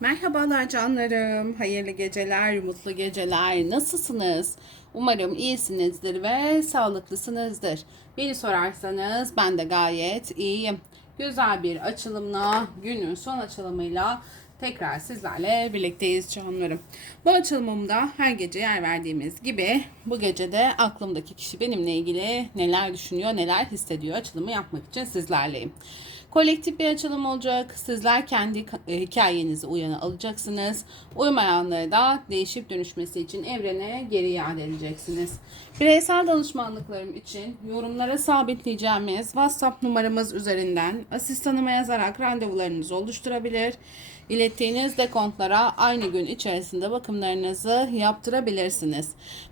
Merhabalar canlarım. Hayırlı geceler, mutlu geceler. Nasılsınız? Umarım iyisinizdir ve sağlıklısınızdır. Beni sorarsanız ben de gayet iyiyim. Güzel bir açılımla, günün son açılımıyla tekrar sizlerle birlikteyiz canlarım. Bu açılımımda her gece yer verdiğimiz gibi bu gece de aklımdaki kişi benimle ilgili neler düşünüyor, neler hissediyor açılımı yapmak için sizlerleyim. Kolektif bir açılım olacak. Sizler kendi e, hikayenizi uyana alacaksınız. Uymayanları da değişip dönüşmesi için evrene geri iade edeceksiniz. Bireysel danışmanlıklarım için yorumlara sabitleyeceğimiz WhatsApp numaramız üzerinden asistanıma yazarak randevularınızı oluşturabilir. İlettiğiniz dekontlara aynı gün içerisinde bakımlarınızı yaptırabilirsiniz.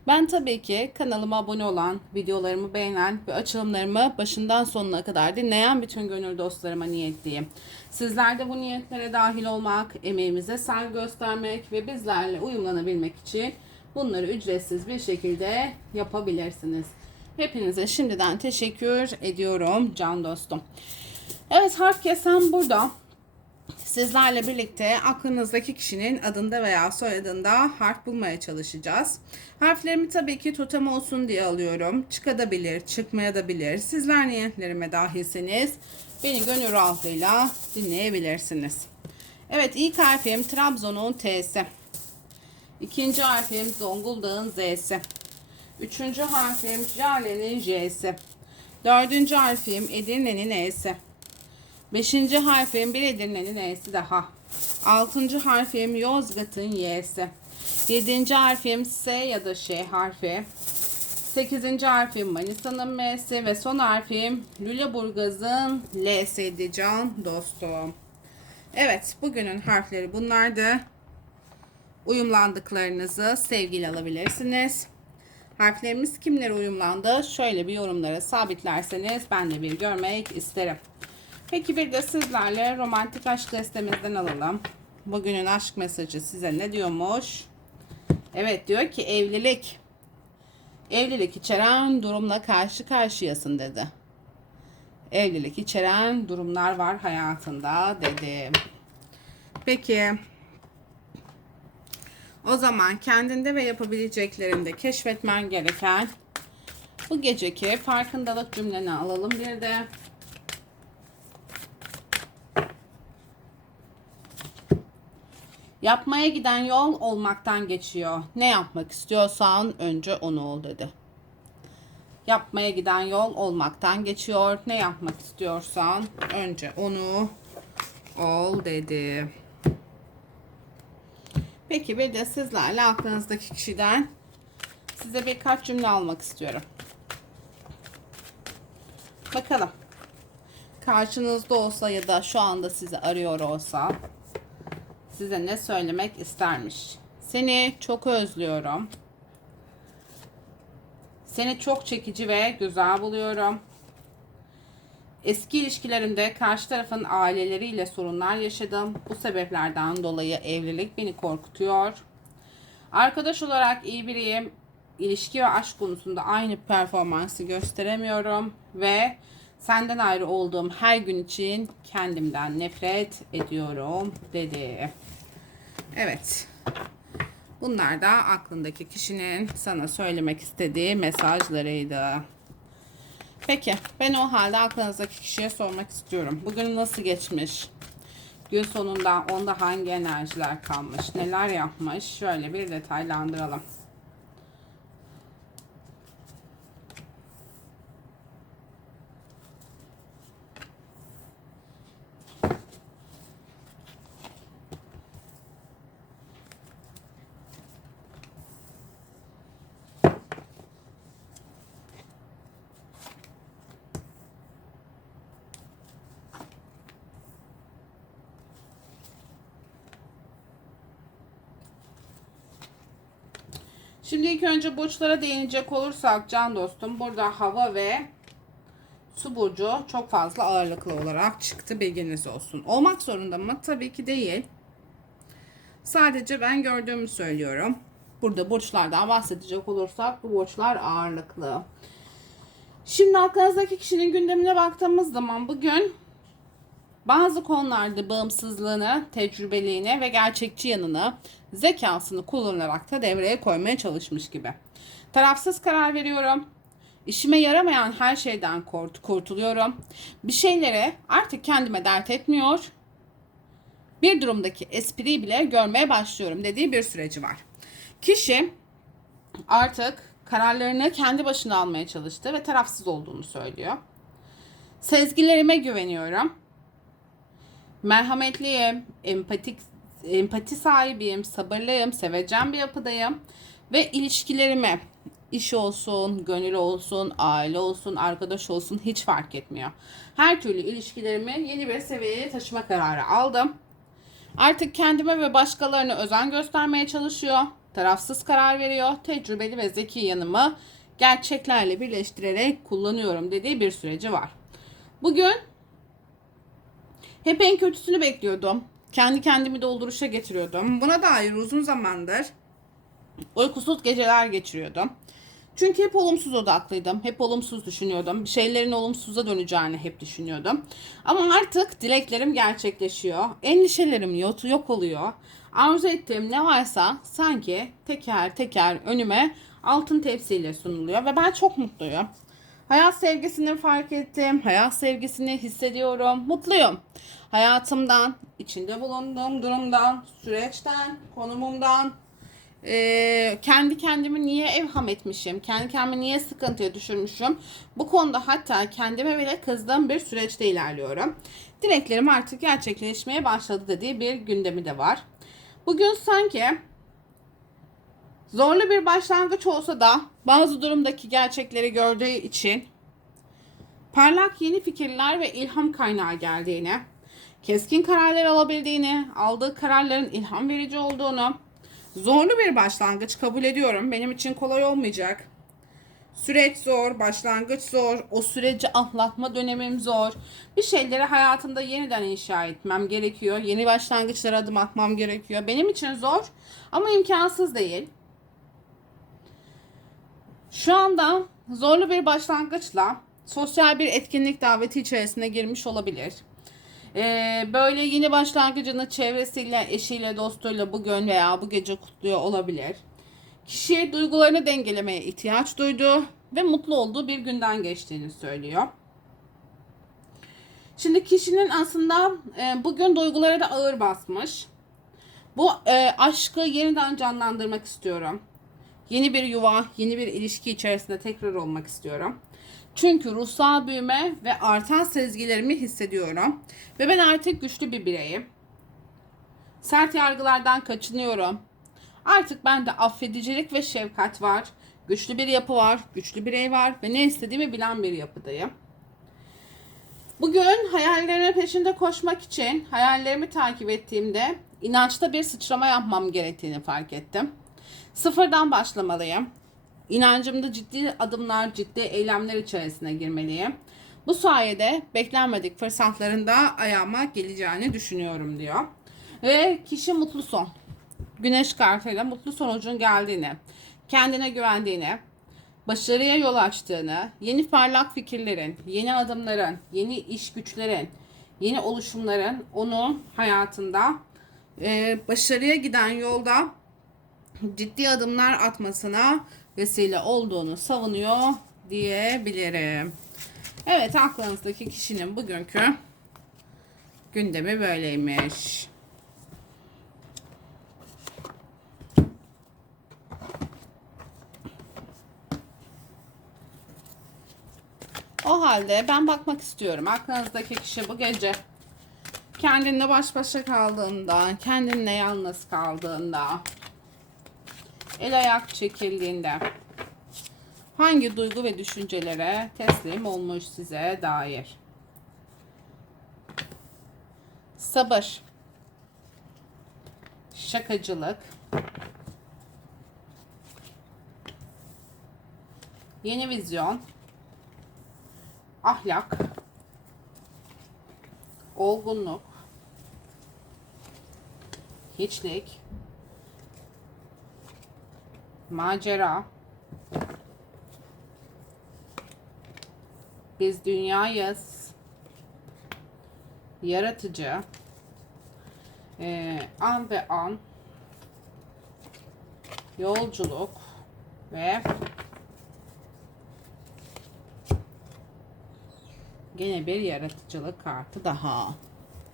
Ben tabii ki kanalıma abone olan, videolarımı beğenen ve açılımlarımı başından sonuna kadar dinleyen bütün gönül dostlarıma niyetliyim. Sizler de bu niyetlere dahil olmak, emeğimize saygı göstermek ve bizlerle uyumlanabilmek için bunları ücretsiz bir şekilde yapabilirsiniz. Hepinize şimdiden teşekkür ediyorum can dostum. Evet harf kesen burada. Sizlerle birlikte aklınızdaki kişinin adında veya soyadında harf bulmaya çalışacağız. Harflerimi tabii ki totem olsun diye alıyorum. Çıkabilir, çıkmayabilir. Sizler niyetlerime dahilseniz beni gönül rahatlığıyla dinleyebilirsiniz. Evet ilk harfim Trabzon'un T'si. İkinci harfim Zonguldak'ın Z'si. Üçüncü harfim Jale'nin J'si. Dördüncü harfim Edirne'nin E'si. Beşinci harfim bir Edirne'nin E'si daha. Altıncı harfim Yozgat'ın Y'si. Yedinci harfim S ya da Ş harfi. Sekizinci harfim Manisa'nın M'si ve son harfim Lüleburgaz'ın L'siydi can dostum. Evet bugünün harfleri bunlardı. Uyumlandıklarınızı sevgiyle alabilirsiniz. Harflerimiz kimlere uyumlandı? Şöyle bir yorumlara sabitlerseniz ben de bir görmek isterim. Peki bir de sizlerle romantik aşk listemizden alalım. Bugünün aşk mesajı size ne diyormuş? Evet diyor ki evlilik. Evlilik içeren durumla karşı karşıyasın dedi. Evlilik içeren durumlar var hayatında dedi. Peki o zaman kendinde ve yapabileceklerinde keşfetmen gereken bu geceki farkındalık cümleni alalım bir de. Yapmaya giden yol olmaktan geçiyor. Ne yapmak istiyorsan önce onu ol dedi. Yapmaya giden yol olmaktan geçiyor. Ne yapmak istiyorsan önce onu ol dedi. Peki bir de sizlerle aklınızdaki kişiden size birkaç cümle almak istiyorum. Bakalım. Karşınızda olsa ya da şu anda sizi arıyor olsa size ne söylemek istermiş? Seni çok özlüyorum. Seni çok çekici ve güzel buluyorum. Eski ilişkilerimde karşı tarafın aileleriyle sorunlar yaşadım. Bu sebeplerden dolayı evlilik beni korkutuyor. Arkadaş olarak iyi biriyim. İlişki ve aşk konusunda aynı performansı gösteremiyorum ve senden ayrı olduğum her gün için kendimden nefret ediyorum dedi. Evet. Bunlar da aklındaki kişinin sana söylemek istediği mesajlarıydı. Peki ben o halde aklınızdaki kişiye sormak istiyorum. Bugün nasıl geçmiş? Gün sonunda onda hangi enerjiler kalmış? Neler yapmış? Şöyle bir detaylandıralım. Şimdi ilk önce burçlara değinecek olursak can dostum burada hava ve su burcu çok fazla ağırlıklı olarak çıktı bilginiz olsun. Olmak zorunda mı? Tabii ki değil. Sadece ben gördüğümü söylüyorum. Burada burçlardan bahsedecek olursak bu burçlar ağırlıklı. Şimdi aklınızdaki kişinin gündemine baktığımız zaman bugün Bazı konularda bağımsızlığını, tecrübeliğini ve gerçekçi yanını, zekasını kullanarak da devreye koymaya çalışmış gibi. Tarafsız karar veriyorum. İşime yaramayan her şeyden kurt kurtuluyorum. Bir şeylere artık kendime dert etmiyor. Bir durumdaki espriyi bile görmeye başlıyorum dediği bir süreci var. Kişi artık kararlarını kendi başına almaya çalıştı ve tarafsız olduğunu söylüyor. Sezgilerime güveniyorum. Merhametliyim, empatik, empati sahibiyim, sabırlıyım, sevecen bir yapıdayım ve ilişkilerime iş olsun, gönül olsun, aile olsun, arkadaş olsun hiç fark etmiyor. Her türlü ilişkilerimi yeni bir seviyeye taşıma kararı aldım. Artık kendime ve başkalarına özen göstermeye çalışıyor. Tarafsız karar veriyor. Tecrübeli ve zeki yanımı gerçeklerle birleştirerek kullanıyorum dediği bir süreci var. Bugün hep en kötüsünü bekliyordum. Kendi kendimi dolduruşa getiriyordum. Buna dair uzun zamandır uykusuz geceler geçiriyordum. Çünkü hep olumsuz odaklıydım. Hep olumsuz düşünüyordum. Bir şeylerin olumsuza döneceğini hep düşünüyordum. Ama artık dileklerim gerçekleşiyor. Endişelerim yok, yok oluyor. Arzu ettiğim ne varsa sanki teker teker önüme altın tepsiyle sunuluyor ve ben çok mutluyum. Hayat sevgisini fark ettim. Hayat sevgisini hissediyorum. Mutluyum. Hayatımdan, içinde bulunduğum durumdan, süreçten, konumumdan, ee, kendi kendimi niye evham etmişim, kendi kendimi niye sıkıntıya düşürmüşüm. Bu konuda hatta kendime bile kızdığım bir süreçte ilerliyorum. Dileklerim artık gerçekleşmeye başladı dediği bir gündemi de var. Bugün sanki zorlu bir başlangıç olsa da bazı durumdaki gerçekleri gördüğü için parlak yeni fikirler ve ilham kaynağı geldiğini, keskin kararlar alabildiğini, aldığı kararların ilham verici olduğunu, Zorlu bir başlangıç kabul ediyorum. Benim için kolay olmayacak. Süreç zor, başlangıç zor, o süreci atlatma dönemim zor. Bir şeyleri hayatımda yeniden inşa etmem gerekiyor. Yeni başlangıçlara adım atmam gerekiyor. Benim için zor ama imkansız değil. Şu anda zorlu bir başlangıçla sosyal bir etkinlik daveti içerisine girmiş olabilir. Ee, böyle yeni başlangıcını çevresiyle, eşiyle, dostuyla bugün veya bu gece kutluyor olabilir. Kişi duygularını dengelemeye ihtiyaç duydu ve mutlu olduğu bir günden geçtiğini söylüyor. Şimdi kişinin aslında e, bugün duyguları da ağır basmış. Bu e, aşkı yeniden canlandırmak istiyorum. Yeni bir yuva, yeni bir ilişki içerisinde tekrar olmak istiyorum. Çünkü ruhsal büyüme ve artan sezgilerimi hissediyorum. Ve ben artık güçlü bir bireyim. Sert yargılardan kaçınıyorum. Artık bende affedicilik ve şefkat var. Güçlü bir yapı var, güçlü birey var ve ne istediğimi bilen bir yapıdayım. Bugün hayallerimin peşinde koşmak için hayallerimi takip ettiğimde inançta bir sıçrama yapmam gerektiğini fark ettim. Sıfırdan başlamalıyım. İnancımda ciddi adımlar, ciddi eylemler içerisine girmeliyim. Bu sayede beklenmedik fırsatların da ayağıma geleceğini düşünüyorum diyor. Ve kişi mutlu son. Güneş kartıyla mutlu sonucun geldiğini, kendine güvendiğini, başarıya yol açtığını, yeni parlak fikirlerin, yeni adımların, yeni iş güçlerin, yeni oluşumların onun hayatında e, başarıya giden yolda ciddi adımlar atmasına vesile olduğunu savunuyor diyebilirim. Evet aklınızdaki kişinin bugünkü gündemi böyleymiş. O halde ben bakmak istiyorum. Aklınızdaki kişi bu gece kendinle baş başa kaldığında, kendinle yalnız kaldığında, el ayak çekildiğinde hangi duygu ve düşüncelere teslim olmuş size dair? Sabır, şakacılık, yeni vizyon, ahlak, olgunluk, hiçlik, macera, biz dünyayız, yaratıcı, e, an ve an, yolculuk ve gene bir yaratıcılık kartı daha.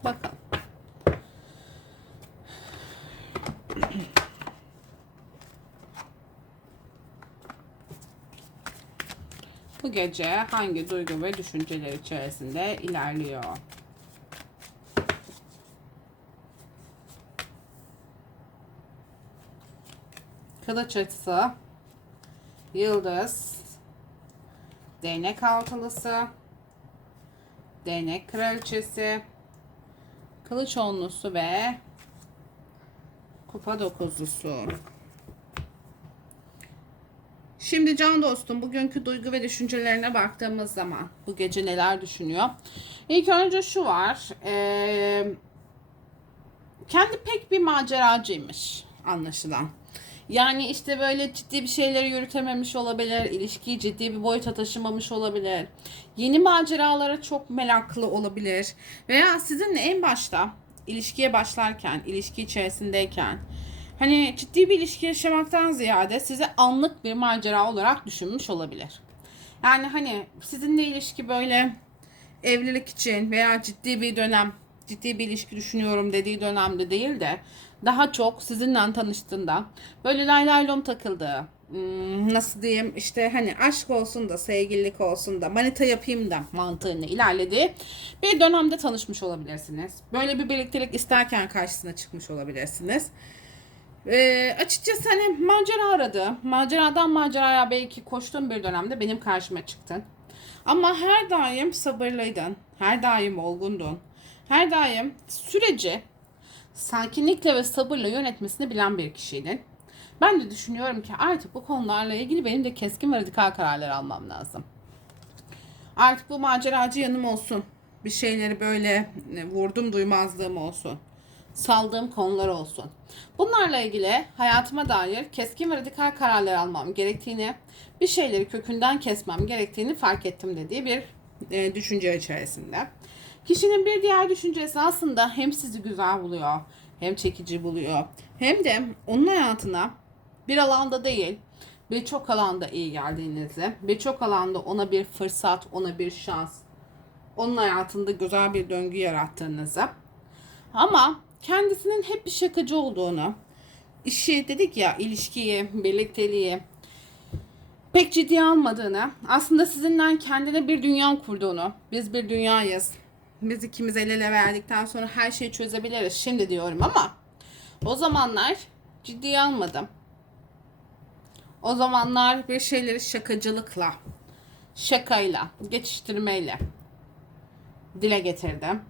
Bakalım. Bu gece hangi duygu ve düşünceler içerisinde ilerliyor? Kılıç açısı, yıldız, değnek altılısı, değnek kraliçesi, kılıç onlusu ve kupa dokuzlusu. Şimdi can dostum bugünkü duygu ve düşüncelerine baktığımız zaman bu gece neler düşünüyor? İlk önce şu var. Ee, kendi pek bir maceracıymış anlaşılan. Yani işte böyle ciddi bir şeyleri yürütememiş olabilir. ilişkiyi ciddi bir boyuta taşımamış olabilir. Yeni maceralara çok meraklı olabilir. Veya sizinle en başta ilişkiye başlarken, ilişki içerisindeyken hani ciddi bir ilişki yaşamaktan ziyade size anlık bir macera olarak düşünmüş olabilir. Yani hani sizinle ilişki böyle evlilik için veya ciddi bir dönem, ciddi bir ilişki düşünüyorum dediği dönemde değil de daha çok sizinle tanıştığında böyle lay lay lom takıldığı, hmm, nasıl diyeyim işte hani aşk olsun da sevgililik olsun da manita yapayım da mantığını ilerlediği bir dönemde tanışmış olabilirsiniz. Böyle bir birliktelik isterken karşısına çıkmış olabilirsiniz. Ee, açıkçası hani macera aradı. Maceradan maceraya belki koştuğum bir dönemde benim karşıma çıktın. Ama her daim sabırlıydın. Her daim olgundun. Her daim süreci sakinlikle ve sabırla yönetmesini bilen bir kişiydin. Ben de düşünüyorum ki artık bu konularla ilgili benim de keskin ve radikal kararlar almam lazım. Artık bu maceracı yanım olsun. Bir şeyleri böyle e, vurdum duymazlığım olsun. Saldığım konular olsun. Bunlarla ilgili hayatıma dair keskin ve radikal kararlar almam gerektiğini, bir şeyleri kökünden kesmem gerektiğini fark ettim dediği bir e, düşünce içerisinde. Kişinin bir diğer düşüncesi aslında hem sizi güzel buluyor, hem çekici buluyor, hem de onun hayatına bir alanda değil, birçok alanda iyi geldiğinizi, birçok alanda ona bir fırsat, ona bir şans, onun hayatında güzel bir döngü yarattığınızı ama kendisinin hep bir şakacı olduğunu, işi dedik ya ilişkiyi, birlikteliği pek ciddiye almadığını, aslında sizinle kendine bir dünya kurduğunu, biz bir dünyayız, biz ikimiz el ele verdikten sonra her şeyi çözebiliriz şimdi diyorum ama o zamanlar ciddiye almadım. O zamanlar bir şeyleri şakacılıkla, şakayla, geçiştirmeyle dile getirdim.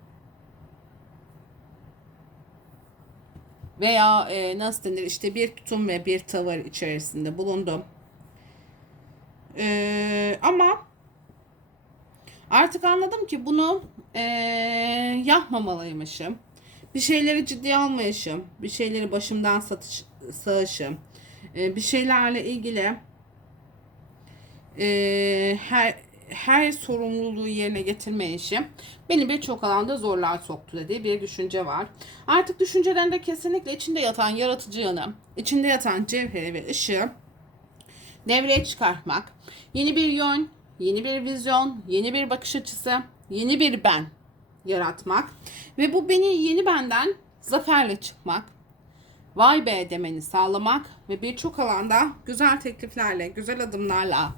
Veya e, nasıl denir işte bir tutum ve bir tavır içerisinde bulundum. E, ama artık anladım ki bunu e, yapmamalıymışım. Bir şeyleri ciddiye almayışım. Bir şeyleri başımdan satış, sağışım. E, bir şeylerle ilgili e, her her sorumluluğu yerine getirme işi beni birçok alanda zorluğa soktu dediği bir düşünce var. Artık düşüncelerinde kesinlikle içinde yatan yaratıcı yanı, içinde yatan cevheri ve ışığı devreye çıkartmak, yeni bir yön, yeni bir vizyon, yeni bir bakış açısı, yeni bir ben yaratmak ve bu beni yeni benden zaferle çıkmak, vay be demeni sağlamak ve birçok alanda güzel tekliflerle, güzel adımlarla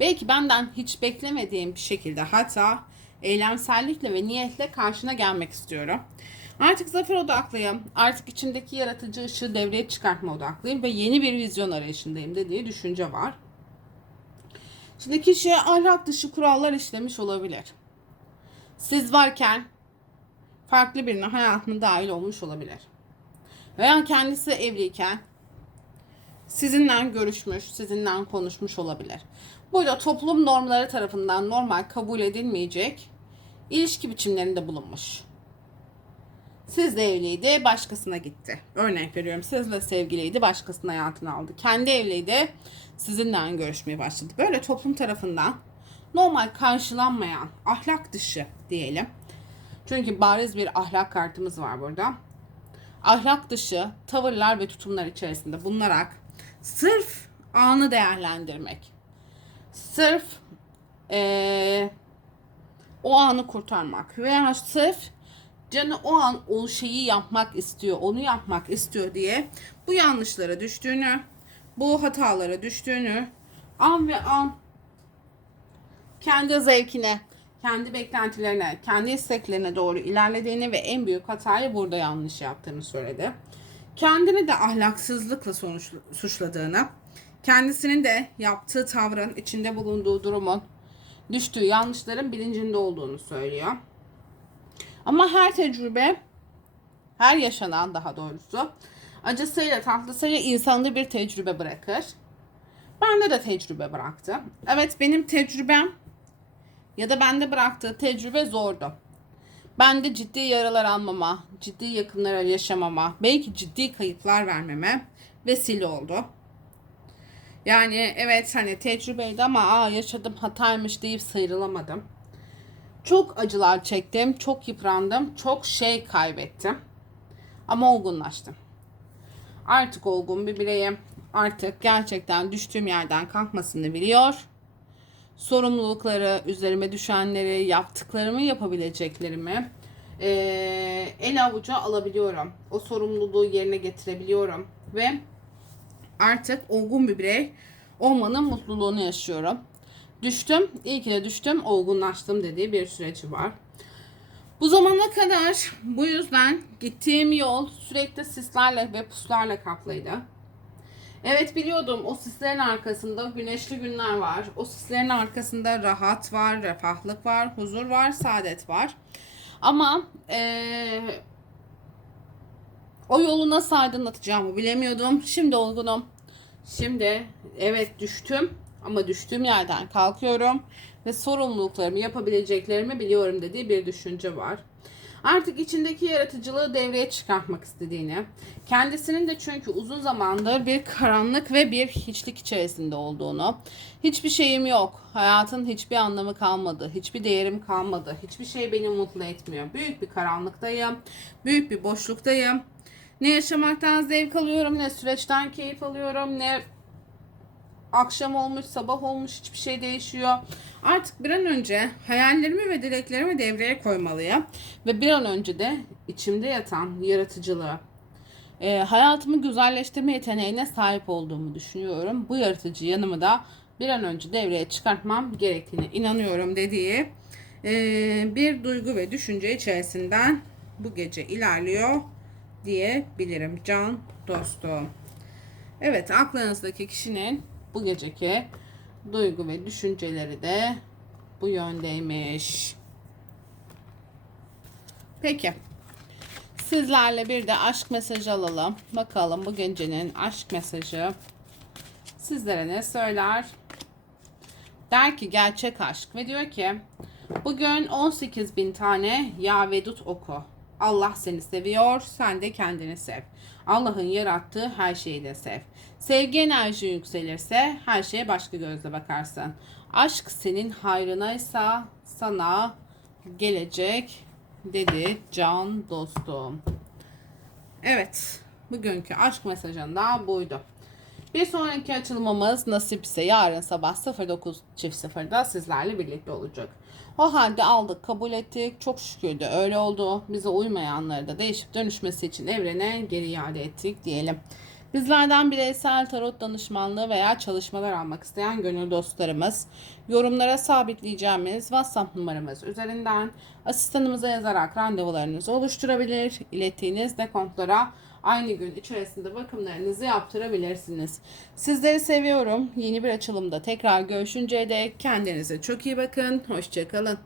belki benden hiç beklemediğim bir şekilde hatta eylemsellikle ve niyetle karşına gelmek istiyorum. Artık zafer odaklıyım. Artık içimdeki yaratıcı ışığı devreye çıkartma odaklıyım ve yeni bir vizyon arayışındayım dediği düşünce var. Şimdi kişi ahlak dışı kurallar işlemiş olabilir. Siz varken farklı birinin hayatına dahil olmuş olabilir. Veya kendisi evliyken sizinle görüşmüş, sizinle konuşmuş olabilir. Burada toplum normları tarafından normal kabul edilmeyecek ilişki biçimlerinde bulunmuş. Sizle evliydi, başkasına gitti. Örnek veriyorum. Sizle sevgiliydi, başkasının hayatını aldı. Kendi evliydi, sizinle görüşmeye başladı. Böyle toplum tarafından normal karşılanmayan, ahlak dışı diyelim. Çünkü bariz bir ahlak kartımız var burada. Ahlak dışı tavırlar ve tutumlar içerisinde bulunarak sırf anı değerlendirmek. Sırf eee, o anı kurtarmak veya sırf canı o an o şeyi yapmak istiyor, onu yapmak istiyor diye bu yanlışlara düştüğünü, bu hatalara düştüğünü an ve an kendi zevkine, kendi beklentilerine, kendi isteklerine doğru ilerlediğini ve en büyük hatayı burada yanlış yaptığını söyledi. Kendini de ahlaksızlıkla sonuç, suçladığını, kendisinin de yaptığı tavrın, içinde bulunduğu durumun, düştüğü yanlışların bilincinde olduğunu söylüyor. Ama her tecrübe, her yaşanan daha doğrusu, acısıyla tatlısıyla insanda bir tecrübe bırakır. Bende de tecrübe bıraktı. Evet benim tecrübem ya da bende bıraktığı tecrübe zordu. Bende ciddi yaralar almama, ciddi yakınlara yaşamama, belki ciddi kayıplar vermeme vesile oldu. Yani evet hani tecrübeydi ama aa yaşadım hataymış deyip sıyrılamadım. Çok acılar çektim, çok yıprandım, çok şey kaybettim. Ama olgunlaştım. Artık olgun bir bireyim. Artık gerçekten düştüğüm yerden kalkmasını biliyor. Sorumlulukları, üzerime düşenleri, yaptıklarımı, yapabileceklerimi eee, el avuca alabiliyorum. O sorumluluğu yerine getirebiliyorum. Ve artık olgun bir birey olmanın mutluluğunu yaşıyorum. Düştüm, iyi ki de düştüm, olgunlaştım dediği bir süreci var. Bu zamana kadar bu yüzden gittiğim yol sürekli sislerle ve puslarla kaplıydı. Evet biliyordum o sislerin arkasında güneşli günler var. O sislerin arkasında rahat var, refahlık var, huzur var, saadet var. Ama eee, o yolu nasıl aydınlatacağımı bilemiyordum. Şimdi olgunum. Şimdi evet düştüm ama düştüğüm yerden kalkıyorum ve sorumluluklarımı yapabileceklerimi biliyorum dediği bir düşünce var. Artık içindeki yaratıcılığı devreye çıkartmak istediğini, kendisinin de çünkü uzun zamandır bir karanlık ve bir hiçlik içerisinde olduğunu, hiçbir şeyim yok, hayatın hiçbir anlamı kalmadı, hiçbir değerim kalmadı, hiçbir şey beni mutlu etmiyor. Büyük bir karanlıktayım, büyük bir boşluktayım. Ne yaşamaktan zevk alıyorum, ne süreçten keyif alıyorum, ne akşam olmuş, sabah olmuş hiçbir şey değişiyor. Artık bir an önce hayallerimi ve dileklerimi devreye koymalıyım. Ve bir an önce de içimde yatan yaratıcılığı, e, hayatımı güzelleştirme yeteneğine sahip olduğumu düşünüyorum. Bu yaratıcı yanımı da bir an önce devreye çıkartmam gerektiğine inanıyorum dediği e, bir duygu ve düşünce içerisinden bu gece ilerliyor diyebilirim can dostum. Evet aklınızdaki kişinin bu geceki duygu ve düşünceleri de bu yöndeymiş. Peki. Sizlerle bir de aşk mesajı alalım. Bakalım bu gecenin aşk mesajı sizlere ne söyler? Der ki gerçek aşk ve diyor ki bugün 18 bin tane ya vedut oku. Allah seni seviyor, sen de kendini sev. Allah'ın yarattığı her şeyi de sev. Sevgi enerji yükselirse her şeye başka gözle bakarsın. Aşk senin hayrınaysa sana gelecek dedi can dostum. Evet, bugünkü aşk mesajında buydu. Bir sonraki açılımımız nasipse yarın sabah 09.00'da sizlerle birlikte olacak. O halde aldık, kabul ettik. Çok şükür de öyle oldu. Bize uymayanları da değişip dönüşmesi için evrene geri iade ettik diyelim. Bizlerden bireysel tarot danışmanlığı veya çalışmalar almak isteyen gönül dostlarımız yorumlara sabitleyeceğimiz WhatsApp numaramız üzerinden asistanımıza yazarak randevularınızı oluşturabilir. İlettiğiniz dekontlara aynı gün içerisinde bakımlarınızı yaptırabilirsiniz. Sizleri seviyorum. Yeni bir açılımda tekrar görüşünceye dek kendinize çok iyi bakın. Hoşçakalın.